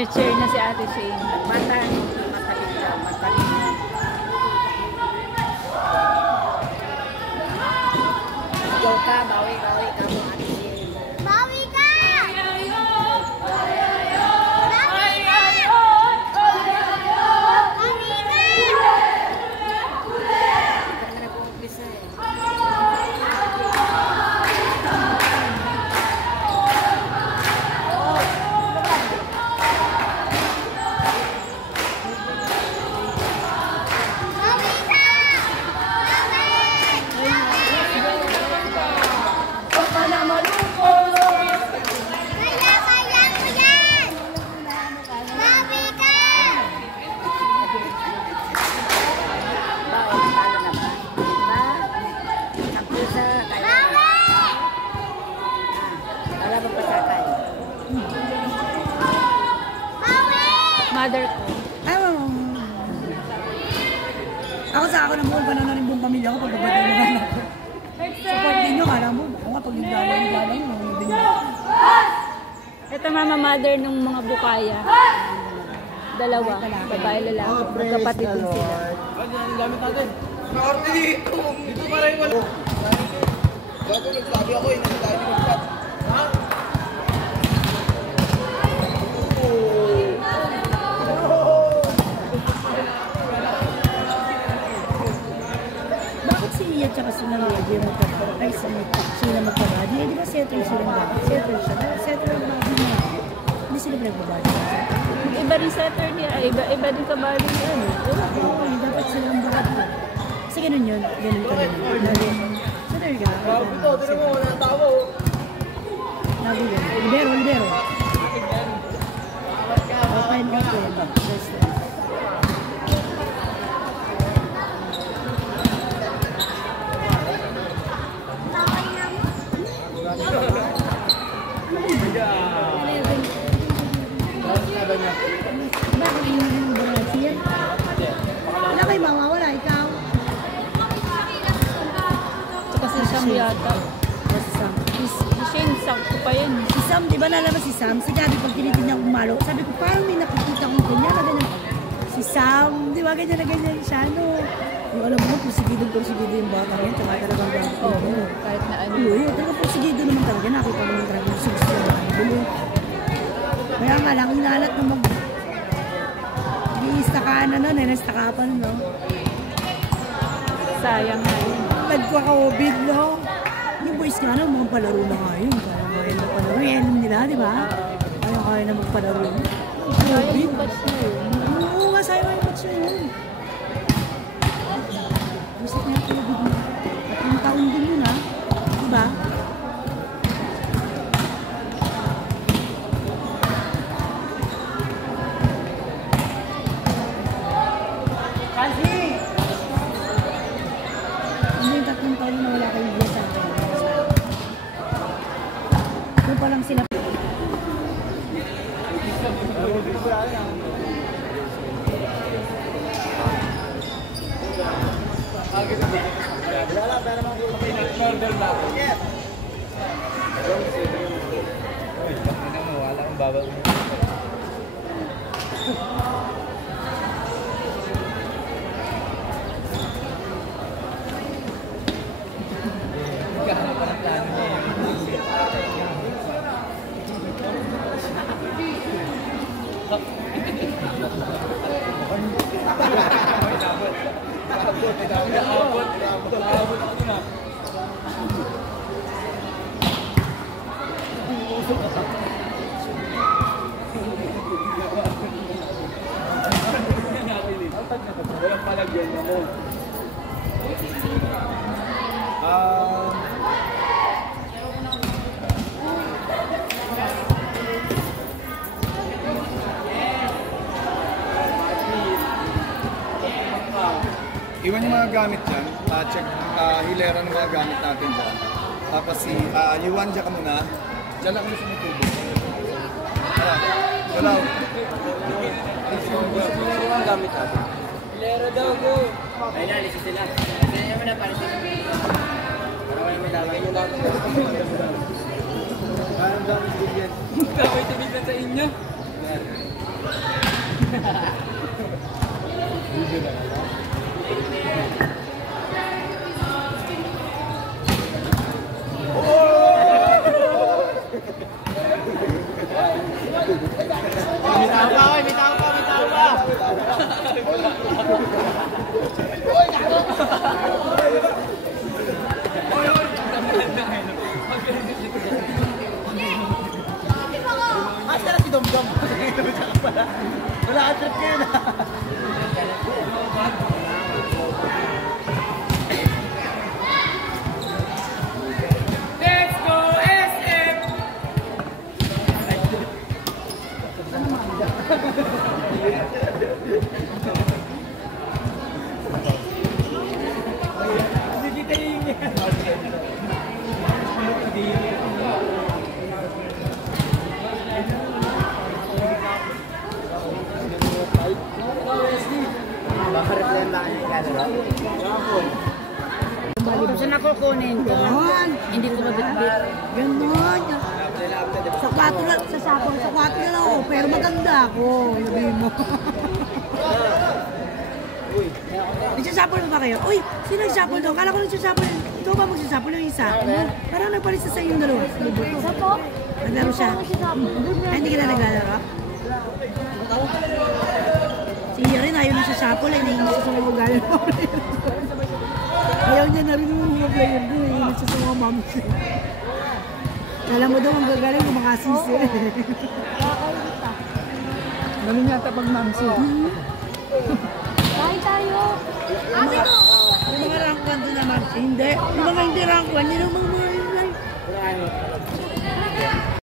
Nurture na si Ate Shane. Matalim ka, matalim. Go ka, bawi ka mo Ate Shane. Bawi ka! Mother ko. Ako sa ako nabuhol ko na rin buong pamilya ko pag babati mo anak ko. Support din nyo, kala mo. Ako nga pag naglalang mo, hindi nyo. Ito mama mother ng mga bukaya. Dalawa, babae lalaki. Magkapatid din sila. Ang gamit natin. Maorte dito. Dito pa rin wala. Bago nagsabi ako, inagdali ko sa ha? Bakit si Iya tsaka si Nalagay magkakaroon? Ay, sila magkabadi. Di ba settle sila ba? Settle siya. Settle ba? Hindi sila pinagbabadi. Iba rin setter niya. Iba din kabali niya. Oo, dapat silang bakit. Kasi ganun yun. Ganun ka naman. So there you go. Bago ito, tinan mo, wala ang tao. Lagi yun. Libero, libero. Open, open. First time. Bakit yung Brazil? Wala kayo mawawala, ikaw? Tsaka si Sam yata. Si Sam. Si Shane, sakto pa yan. Si Sam, di ba nalaman si Sam? Si Gabi pag tinitignan ko malo, sabi ko parang may nakikita kong ganyan na ganyan. Si Sam, di ba ganyan na ganyan siya, no? Yung alam mo, pusigido yung bata ngayon, tsaka talagang bata. Oo, kahit na ano. Yun, talagang pusigido naman talaga. Nakita mo yung talagang pusigido naman. Kaya nga lang, inalat na i-istakahan na nun, istakapan, no? Sayang na yun. Nagka-COVID, no? Yung boys nga na, mga palaro na nga yun. Kaya na palaro. Yan nila, di ba? Kaya na magpalaro. Sayang yung batch na yun. Oo nga, sayang yung batch na yun. Gusto niya COVID na. At yung taon din yun, ha? Di ba? Na wala kayong biyasan. Doon pa lang sila. Wala akong babag. Walang palagyan na mo. Iwan yung mga gamit dyan. Check hilera ng mga gamit natin dyan. Tapos si Yuan dyan ka muna. Dyan lang kami sa may tubo. Wala. Gusto yung mga gamit natin. Hilera daw ko. Ay na, lisa sila. Kaya mo na para sila. Para kayo may damay nyo lang. Parang damay tibig yan. Damay tibig na sa inyo. Wala ka trip kayo na. Let's go, SM! Kung saan ako kunin ko, hindi ko mabitbit. Ganon. Sa 4 lang, sa sapong sa 4 na lang ako, pero maganda ako. Sabihin mo. Nagsasapol ba kayo? Uy, sino nagsasapol doon? Kala ko nagsasapol. Ikaw ba magsasapol ng isa? Parang nagpalit sa iyo yung dalawa. Isa po. Naglaro siya. Ay, hindi ka na naglalaro? Si Rin, ayaw na sa sapol. Ay, naiinis siya sa mga galing mo. Ayaw niya na rin yung mga player doon. Naiinis siya sa mga moms. Alam mo daw, ang gagaling ng mga sisi. Ganun yata pag mamsi. Kain tayo. Ate ko! Yung mga rank 1 doon naman. Hindi. Yung mga hindi rank 1, yun ang mga